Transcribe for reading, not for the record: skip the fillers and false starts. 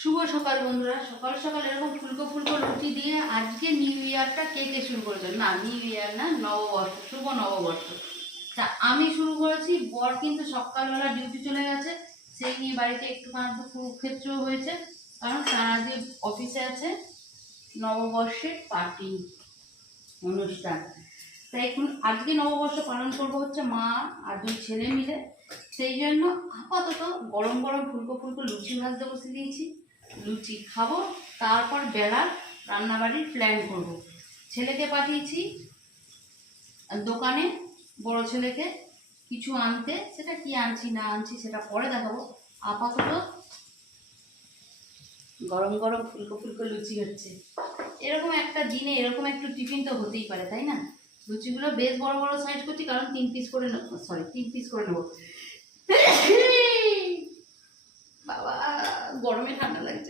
শুভ সকাল বন্ধুরা। সকাল সকাল এরকম ফুলকো ফুলকো রুটি দিয়ে আজকে নিউ ইয়ারটা কে কে শুরু করেছে? না, নিউ ইয়ার না, নববর্ষ, শুভ নববর্ষ। তা আমি শুরু করেছি, বর কিন্তু সকালবেলা ডিউটি চলে গেছে, সেই নিয়ে বাড়িতে একটুখানি কুরুক্ষেত্র হয়েছে, কারণ তার আজকে অফিসে আছে নববর্ষের পার্টি অনুষ্ঠান। তাই এখন আজকে নববর্ষ পালন করবো হচ্ছে মা আর দুই ছেলে মিলে। সেই জন্য আপাতত গরম গরম ফুলকো ফুলকো লুচি ভাজতে বসে দিয়েছি, লুচি খাবো, তারপর বেলার রান্নাবাড়ির প্ল্যান করব। ছেলেকে পাঠিয়েছি দোকানে, বড় ছেলেকে কিছু আনতে, সেটা কি আনছি না আনছি সেটা পরে দেখাবো। আপাতত গরম গরম ফুলকো ফুলকো লুচি হচ্ছে। এরকম একটা দিনে এরকম একটু টিফিন তো হতেই পারে, তাই না? লুচিগুলো বেশ বড় বড় সাইজ করছি, কারণ 3 পিস করে নেবো। বাবা, গরমে ঠান্ডা লাগছে।